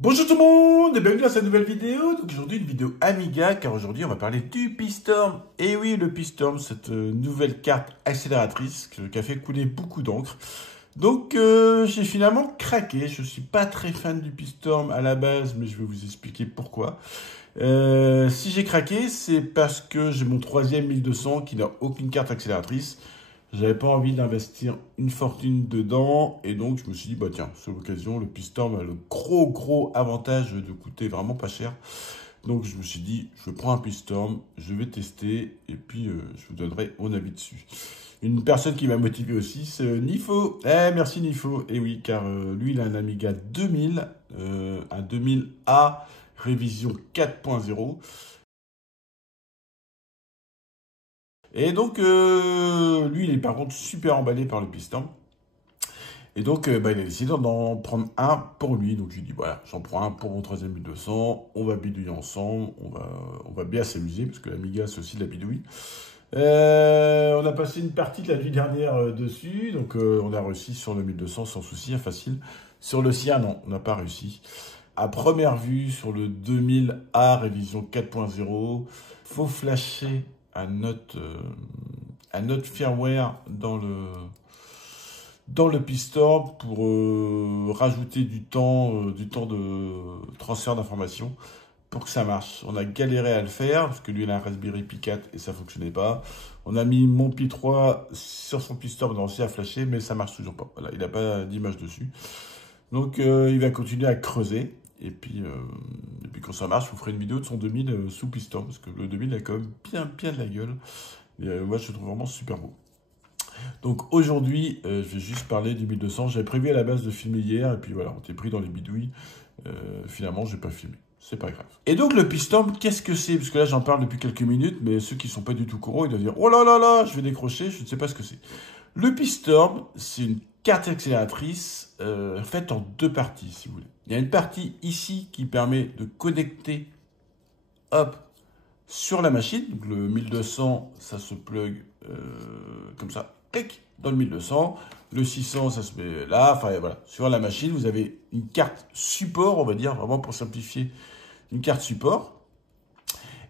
Bonjour tout le monde et bienvenue dans cette nouvelle vidéo. Donc aujourd'hui une vidéo Amiga car aujourd'hui on va parler du P-Storm. Et oui, le P-Storm, cette nouvelle carte accélératrice qui a fait couler beaucoup d'encre. Donc j'ai finalement craqué. Je suis pas très fan du P-Storm à la base, mais je vais vous expliquer pourquoi. Si j'ai craqué, c'est parce que j'ai mon troisième 1200 qui n'a aucune carte accélératrice. J'avais pas envie d'investir une fortune dedans et donc je me suis dit bah tiens, c'est l'occasion, le P-Storm a le gros avantage de coûter vraiment pas cher. Donc je me suis dit je prends un P-Storm, je vais tester et puis je vous donnerai mon avis dessus. Une personne qui m'a motivé aussi, c'est Nifo. Eh merci Nifo. Et oui, car lui il a un Amiga 2000, un 2000A révision 4.0. Et donc, lui, il est par contre super emballé par le piston. Et donc, il a décidé d'en prendre un pour lui. Donc, je lui dis, voilà, j'en prends un pour mon 13e 1200. On va bidouiller ensemble. On va bien s'amuser, parce que l'Amiga, c'est aussi de la bidouille. On a passé une partie de la nuit dernière dessus. Donc, on a réussi sur le 1200 sans souci, facile. Sur le sien, non, on n'a pas réussi. À première vue, sur le 2000A révision 4.0, faut flasher un autre firmware dans le P-Storm pour rajouter du temps de transfert d'informations pour que ça marche. On a galéré à le faire parce que lui il a un Raspberry Pi 4 et ça fonctionnait pas. On a mis mon Pi 3 sur son P-Storm, on a réussi à flasher mais ça marche toujours pas. Voilà, il n'a pas d'image dessus. Donc il va continuer à creuser. Et puis quand ça marche, je vous ferai une vidéo de son 2000 sous piston, parce que le 2000 a quand même bien de la gueule. Et moi, je le trouve vraiment super beau. Donc aujourd'hui, je vais juste parler du 1200. J'avais prévu à la base de filmer hier, et puis voilà, on était pris dans les bidouilles. Finalement, je n'ai pas filmé. C'est pas grave. Et donc le P-Storm, qu'est-ce que c'est? Parce que là, j'en parle depuis quelques minutes, mais ceux qui sont pas du tout courants, ils doivent dire, oh là là là, je vais décrocher, je ne sais pas ce que c'est. Le P-Storm, c'est une carte accélératrice faite en deux parties, si vous voulez. Il y a une partie ici qui permet de connecter, hop, sur la machine. Donc le 1200, ça se plug comme ça, clic, dans le 1200. Le 600, ça se met là. Enfin voilà, sur la machine, vous avez une carte support, on va dire, vraiment pour simplifier, une carte support.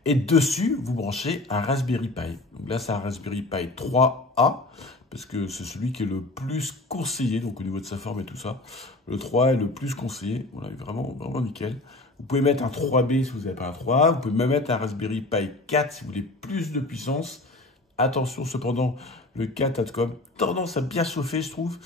Et dessus, vous branchez un Raspberry Pi. Donc là, c'est un Raspberry Pi 3A, parce que c'est celui qui est le plus conseillé, donc au niveau de sa forme et tout ça. Le 3 est le plus conseillé. Voilà, vraiment nickel. Vous pouvez mettre un 3B si vous n'avez pas un 3A. Vous pouvez même mettre un Raspberry Pi 4 si vous voulez plus de puissance. Attention, cependant, le 4 a comme tendance à bien chauffer, je trouve.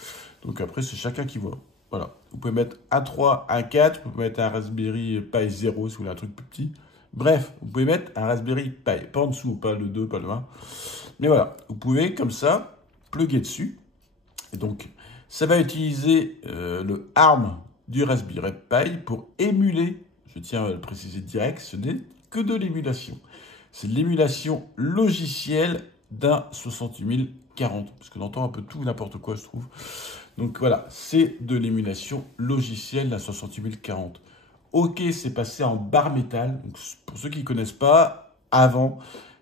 Donc après, c'est chacun qui voit. Voilà. Vous pouvez mettre un 3, un 4. Vous pouvez mettre un Raspberry Pi 0 si vous voulez un truc plus petit. Bref, vous pouvez mettre un Raspberry Pi. Pas en dessous, pas le 2, pas le 1. Mais voilà, vous pouvez comme ça plugger dessus. Et donc, ça va utiliser le ARM du Raspberry Pi pour émuler, je tiens à le préciser direct, ce n'est que de l'émulation. C'est de l'émulation logicielle d'un 68040, parce que j'entends un peu tout n'importe quoi, je trouve. Donc voilà, c'est de l'émulation logicielle d'un 68040. Ok, c'est passé en barre métal. Donc, pour ceux qui ne connaissent pas, avant,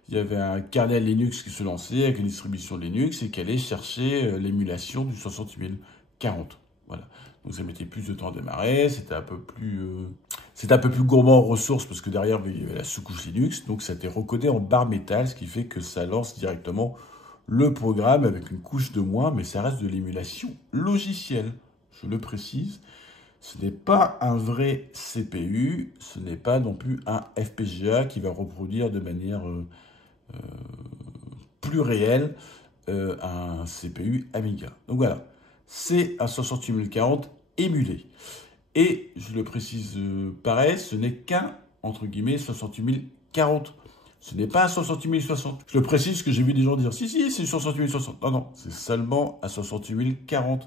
il y avait un kernel Linux qui se lançait avec une distribution Linux et qui allait chercher l'émulation du 68040. Voilà. Donc ça mettait plus de temps à démarrer, c'était un peu plus gourmand en ressources parce que derrière il y avait la sous-couche Linux. Donc ça a été recodé en barre métal, ce qui fait que ça lance directement le programme avec une couche de moins, mais ça reste de l'émulation logicielle. Je le précise. Ce n'est pas un vrai CPU, ce n'est pas non plus un FPGA qui va reproduire de manière plus réelle un CPU Amiga. Donc voilà, c'est un 68040 émulé. Et je le précise pareil, ce n'est qu'un, entre guillemets, 68040. Ce n'est pas un 68060. Je le précise parce que j'ai vu des gens dire, si, c'est 68060. Non, c'est seulement un 68040.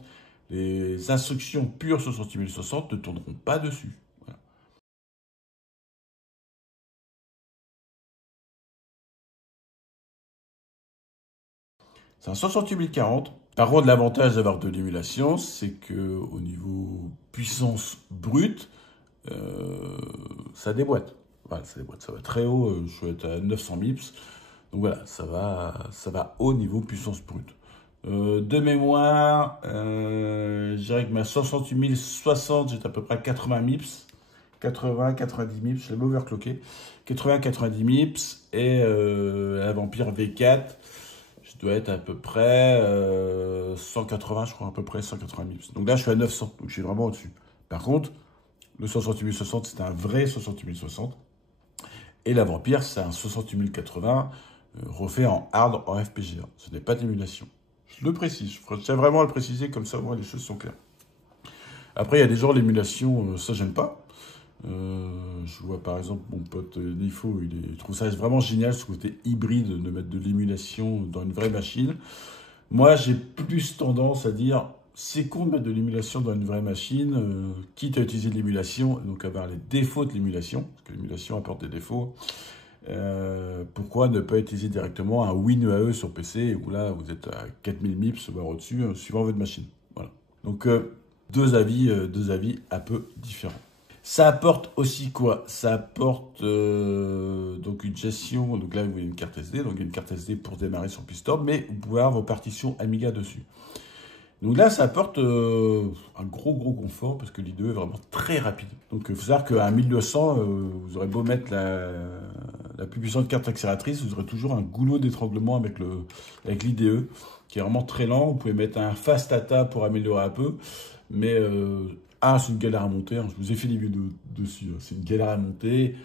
Les instructions pures 68060 ne tourneront pas dessus. Voilà. C'est un 68040. Par contre, l'avantage d'avoir de l'émulation, c'est que au niveau puissance brute, ça déboîte. Voilà, ça déboîte. Ça va très haut. Je vais être à 900 MIPS. Donc voilà, ça va haut niveau puissance brute. De mémoire, je dirais que ma 68060, j'étais à peu près à 80 MIPS. 80-90 mips, je l'ai overclocké. 80-90 mips et la Vampire V4, je dois être à peu près 180, je crois, à peu près 180 mips. Donc là, je suis à 900, donc je suis vraiment au-dessus. Par contre, le 68060, c'est un vrai 68060. Et la Vampire, c'est un 68080 refait en hard en FPGA. Ce n'est pas d'émulation. Je le précise, je tiens vraiment à le préciser, comme ça, moi, les choses sont claires. Après, il y a des gens, l'émulation, ça, j'aime pas. Je vois par exemple mon pote Nifo, il trouve ça vraiment génial ce côté hybride de mettre de l'émulation dans une vraie machine. Moi, j'ai plus tendance à dire c'est con de mettre de l'émulation dans une vraie machine, quitte à utiliser de l'émulation, donc avoir les défauts de l'émulation, parce que l'émulation apporte des défauts. Pourquoi ne pas utiliser directement un WinUAE sur PC où là vous êtes à 4000 mips voire au-dessus, suivant votre machine. Voilà. Donc deux avis un peu différents. Ça apporte aussi quoi? Ça apporte donc une gestion. Donc là, vous voyez une carte SD. Donc il y a une carte SD pour démarrer sur Pistorm, mais vous pouvez avoir vos partitions Amiga dessus. Donc là, ça apporte un gros confort parce que l'IDE est vraiment très rapide. Donc il faut savoir qu'à 1200, vous aurez beau mettre la plus puissante carte accélératrice, vous aurez toujours un goulot d'étranglement avec l'IDE qui est vraiment très lent. Vous pouvez mettre un fast ATA pour améliorer un peu, mais c'est une galère à monter. Hein. Je vous ai fait des vidéos dessus. Hein. C'est une galère à monter.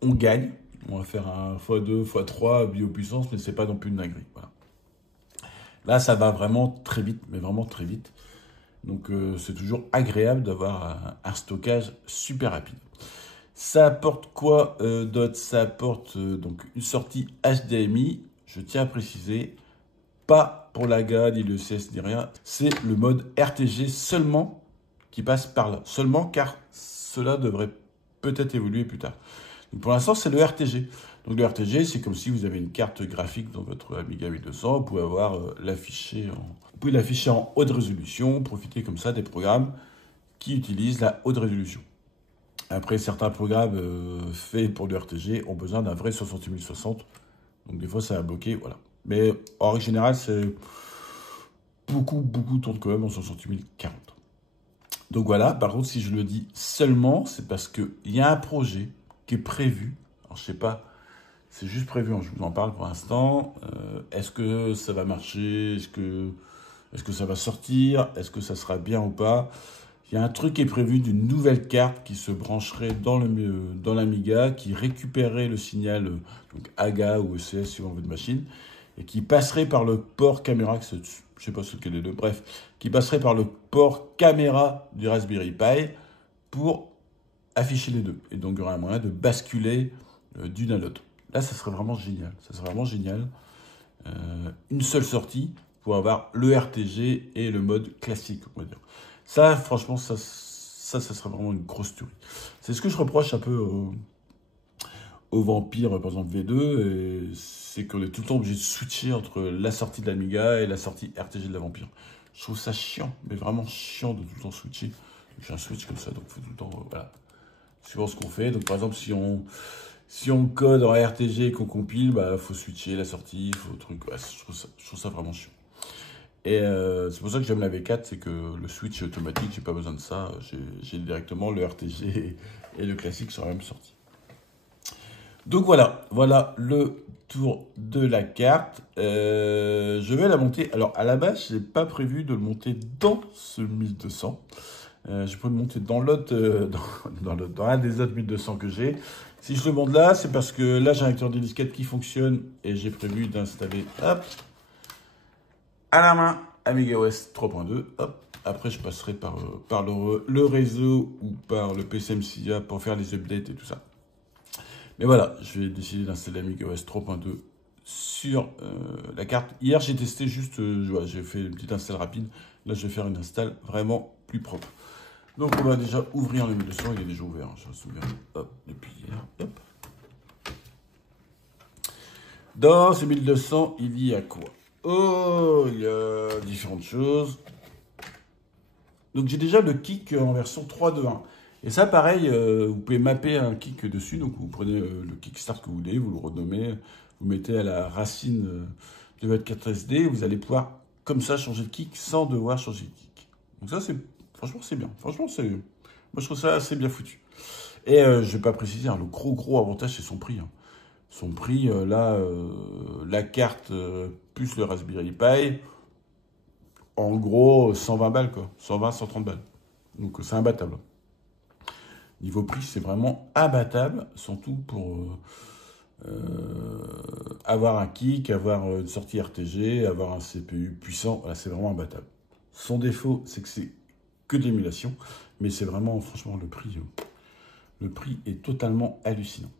On gagne. On va faire un x2, x3 biopuissance, mais c'est pas non plus une dinguerie. Voilà. Là, ça va vraiment très vite, mais vraiment très vite. Donc, c'est toujours agréable d'avoir un stockage super rapide. Ça apporte quoi d'autre? Ça apporte donc une sortie HDMI. Je tiens à préciser, pas pour l'AGA, ni le CS, ni rien. C'est le mode RTG seulement qui passe par là. Seulement car cela devrait peut-être évoluer plus tard. Donc, pour l'instant, c'est le RTG. Donc le RTG, c'est comme si vous avez une carte graphique dans votre Amiga 1200, vous pouvez avoir l'afficher en haute résolution, profiter comme ça des programmes qui utilisent la haute résolution. Après, certains programmes faits pour le RTG ont besoin d'un vrai 68060, donc des fois ça va bloquer, voilà. Mais en règle générale, c'est beaucoup tournent quand même en 68040. Donc voilà, par contre, si je le dis seulement, c'est parce qu'il y a un projet qui est prévu, alors je sais pas, c'est juste prévu, je vous en parle pour l'instant. Est-ce que ça va marcher? Est-ce que ça va sortir? Est-ce que ça sera bien ou pas? Il y a un truc qui est prévu d'une nouvelle carte qui se brancherait dans l'Amiga, qui récupérerait le signal donc AGA ou ECS suivant votre machine, et qui passerait par le port caméra, je ne sais pas ce qu'elle est deux, bref, qui passerait par le port caméra du Raspberry Pi pour afficher les deux. Et donc il y aura un moyen de basculer d'une à l'autre. Là, ça serait vraiment génial. Ça serait vraiment génial. Une seule sortie pour avoir le RTG et le mode classique, on va dire. Ça, franchement, ça serait vraiment une grosse tuerie. C'est ce que je reproche un peu aux Vampires, par exemple V2, c'est qu'on est tout le temps obligé de switcher entre la sortie de l'Amiga et la sortie RTG de la Vampire. Je trouve ça chiant, mais vraiment chiant de tout le temps switcher. J'ai un switch comme ça, donc il faut tout le temps, voilà, suivant ce qu'on fait. Donc par exemple, si on code en RTG et qu'on compile, bah faut switcher la sortie, il faut truc. Ouais, je trouve ça vraiment chiant. Et c'est pour ça que j'aime la V4, c'est que le switch est automatique, j'ai pas besoin de ça. J'ai directement le RTG et le classique sur la même sortie. Donc voilà le tour de la carte. Je vais la monter. Alors à la base, je n'ai pas prévu de le monter dans ce 1200. Je peux le monter dans l'autre, dans un des autres 1200 que j'ai. Si je le monte là, c'est parce que là, j'ai un lecteur de disquette qui fonctionne et j'ai prévu d'installer, hop, à la main, AmigaOS 3.2, hop. Après, je passerai par le réseau ou par le PCMCIA pour faire les updates et tout ça. Mais voilà, je vais décider d'installer AmigaOS 3.2 sur la carte. Hier, j'ai testé juste, j'ai fait une petite install rapide. Là, je vais faire une install vraiment plus propre. Donc, on va déjà ouvrir le 1200. Il est déjà ouvert, hein, je me souviens. Hop, depuis hier. Hop. Dans ce 1200, il y a quoi? Oh, il y a différentes choses. Donc, j'ai déjà le kick en version 3.2.1. Et ça, pareil, vous pouvez mapper un kick dessus. Donc, vous prenez le kickstart que vous voulez, vous le renommez, vous mettez à la racine de votre carte SD. Vous allez pouvoir, comme ça, changer de kick sans devoir changer de kick. Donc ça, franchement, c'est bien. Franchement, moi, je trouve ça assez bien foutu. Et je ne vais pas préciser, hein, le gros avantage, c'est son prix. Hein. Son prix, là, la carte plus le Raspberry Pi, en gros, 120 balles, quoi. 120, 130 balles. Donc, c'est imbattable. Niveau prix, c'est vraiment imbattable, surtout pour avoir un kick, avoir une sortie RTG, avoir un CPU puissant. Voilà, c'est vraiment imbattable. Son défaut, c'est que c'est que de l'émulation, mais c'est vraiment, franchement, le prix est totalement hallucinant.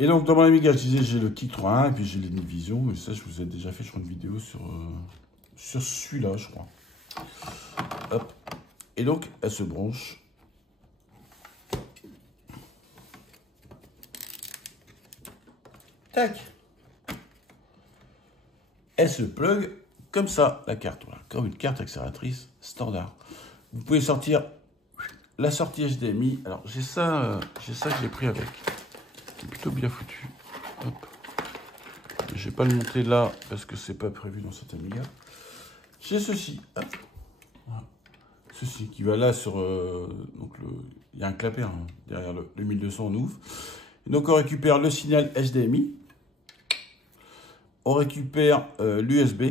Et donc, dans mon Amiga, je disais, j'ai le Kick 3.1 et puis j'ai l'Anyvision. Mais ça, je vous ai déjà fait, je crois, une vidéo sur celui-là, je crois. Hop. Et donc, elle se branche. Tac. Elle se plug comme ça, la carte. Voilà, comme une carte accélératrice standard. Vous pouvez sortir la sortie HDMI. Alors, j'ai ça que j'ai pris avec. C'est plutôt bien foutu. Hop. Je vais pas le monter là parce que c'est pas prévu dans cet Amiga. J'ai ceci. Hop. Voilà. Ceci qui va là sur... il y a un clapet hein, derrière le 1200, on ouvre. Et donc on récupère le signal HDMI. On récupère l'USB.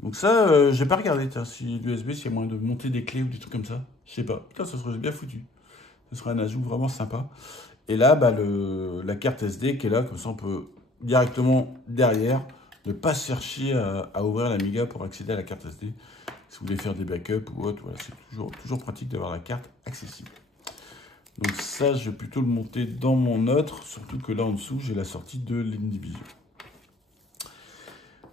Donc ça, j'ai pas regardé si l'USB, s'il y a moyen de monter des clés ou des trucs comme ça. Je sais pas. Putain, ça serait bien foutu. Ce serait un ajout vraiment sympa. Et là, bah, la carte SD qui est là, comme ça on peut directement derrière ne pas chercher à ouvrir l'Amiga pour accéder à la carte SD. Si vous voulez faire des backups ou autre, voilà, c'est toujours pratique d'avoir la carte accessible. Donc ça, je vais plutôt le monter dans mon autre, surtout que là en dessous, j'ai la sortie de l'Anyvision.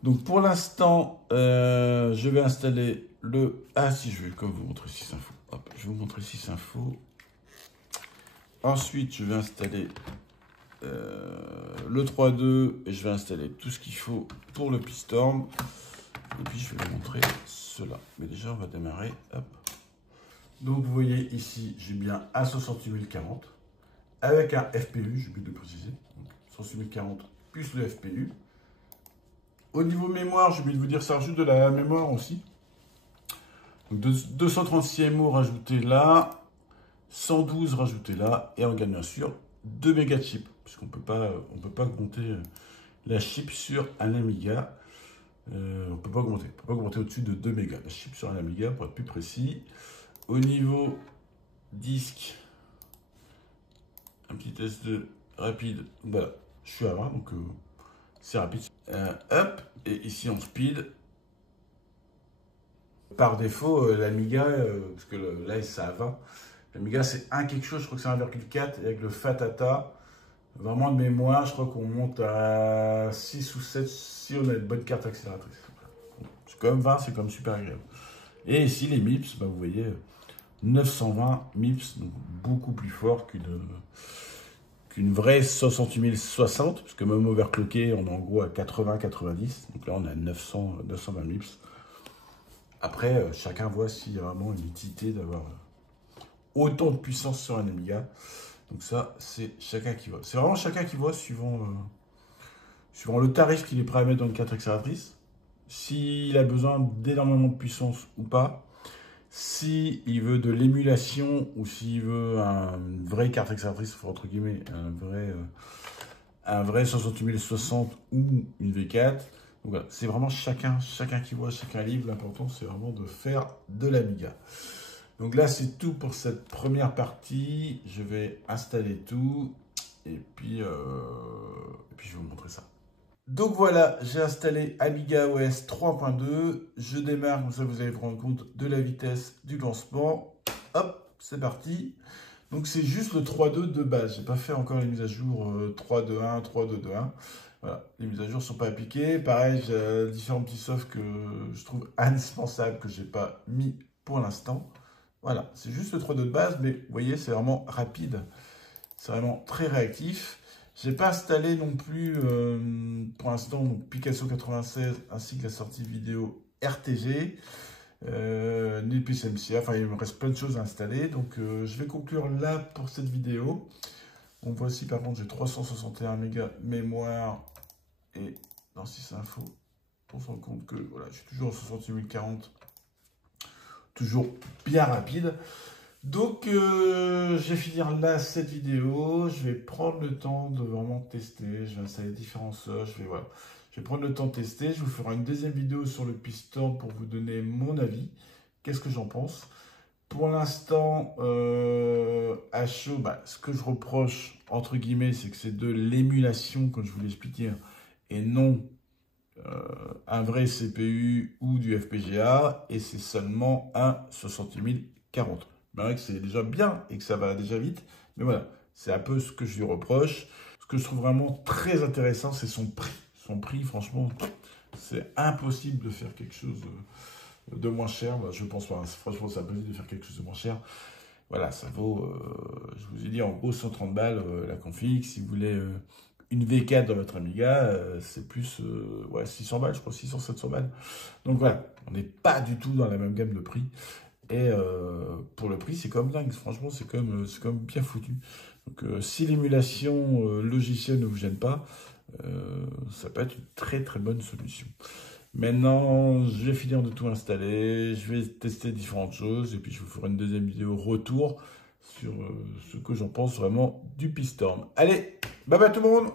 Donc pour l'instant, je vais installer le... Ah si, je vais comme vous montrer 6 infos. Hop, je vais vous montrer 6 infos. Ensuite, je vais installer le 3.2 et je vais installer tout ce qu'il faut pour le Pistorm. Et puis, je vais vous montrer cela. Mais déjà, on va démarrer. Hop. Donc, vous voyez ici, j'ai bien un 68040 avec un FPU, j'ai oublié de le préciser. 68040 plus le FPU. Au niveau mémoire, j'ai oublié de vous dire, ça rajoute de la mémoire aussi. Donc, 236 MO rajouté là, 112 rajouté là, et on gagne bien sûr 2 mégas de chip, puisqu'on ne peut pas compter la chip sur un Amiga. On ne peut pas augmenter au-dessus de 2 mégas. La chip sur un Amiga, pour être plus précis. Au niveau disque, un petit test de rapide. Voilà, je suis à 20, donc c'est rapide. Hop, et ici en speed. Par défaut, l'Amiga, parce que là c'est à 20, l'Amiga c'est 1 quelque chose, je crois que c'est 1,4, avec le FATATA. Vraiment de mémoire, je crois qu'on monte à 6 ou 7 si on a une bonne carte accélératrice. C'est quand même 20, c'est quand même super agréable. Et ici, les MIPS, bah, vous voyez, 920 MIPS, donc beaucoup plus fort qu'une vraie 68060, parce que même overclocké, on est en gros à 80-90. Donc là, on a 920 MIPS. Après, chacun voit s'il y a vraiment une utilité d'avoir autant de puissance sur un Amiga. Donc ça, c'est chacun qui voit. C'est vraiment chacun qui voit suivant le tarif qu'il est prêt à mettre dans une carte accélératrice. S'il a besoin d'énormément de puissance ou pas. S'il veut de l'émulation ou s'il veut une vraie carte accélératrice, entre guillemets, un vrai 68060 ou une V4. Donc voilà, c'est vraiment chacun qui voit, chacun libre. L'important, c'est vraiment de faire de l'Amiga. Donc là, c'est tout pour cette première partie. Je vais installer tout et puis je vais vous montrer ça. Donc voilà, j'ai installé Amiga OS 3.2. Je démarre, comme ça vous allez vous rendre compte de la vitesse du lancement. Hop, c'est parti. Donc c'est juste le 3.2 de base. Je n'ai pas fait encore les mises à jour 3.2.1, 3.2.2.1. Voilà, les mises à jour ne sont pas appliquées. Pareil, j'ai différents petits softs que je trouve indispensables, que je n'ai pas mis pour l'instant. Voilà, c'est juste le 3.2 de base, mais vous voyez, c'est vraiment rapide. C'est vraiment très réactif. Je n'ai pas installé non plus, pour l'instant, Picasso 96, ainsi que la sortie vidéo RTG, ni le PCMCIA. Enfin, il me reste plein de choses à installer. Donc, je vais conclure là pour cette vidéo. On voit ici, par contre, j'ai 361 mégas mémoire. Et dans 6 infos, on se rend compte que voilà, je suis toujours en 68040. Toujours bien rapide. Donc, je vais finir là cette vidéo. Je vais prendre le temps de vraiment tester. Je vais installer différents softs. Voilà. Je vais prendre le temps de tester. Je vous ferai une deuxième vidéo sur le Pistorm pour vous donner mon avis. Qu'est-ce que j'en pense? Pour l'instant, à chaud, ce que je reproche, entre guillemets, c'est que c'est de l'émulation, comme je vous l'ai expliqué, et non un vrai CPU ou du FPGA, et c'est seulement un 60040. C'est vrai que c'est déjà bien et que ça va déjà vite, mais voilà, c'est un peu ce que je lui reproche. Ce que je trouve vraiment très intéressant, c'est son prix. Son prix, franchement, c'est impossible de faire quelque chose de moins cher. Je pense pas, franchement, c'est impossible de faire quelque chose de moins cher. Voilà, ça vaut, je vous ai dit, en gros 130 balles la config. Si vous voulez une V4 dans votre Amiga, c'est plus ouais, 600 balles, je crois, 600-700 balles. Donc voilà, on n'est pas du tout dans la même gamme de prix. Et pour le prix, c'est comme dingue. Franchement, c'est comme bien foutu. Donc si l'émulation logicielle ne vous gêne pas, ça peut être une très très bonne solution. Maintenant, je vais finir de tout installer, je vais tester différentes choses et puis je vous ferai une deuxième vidéo retour sur ce que j'en pense vraiment du Pistorm. Allez, bye bye tout le monde!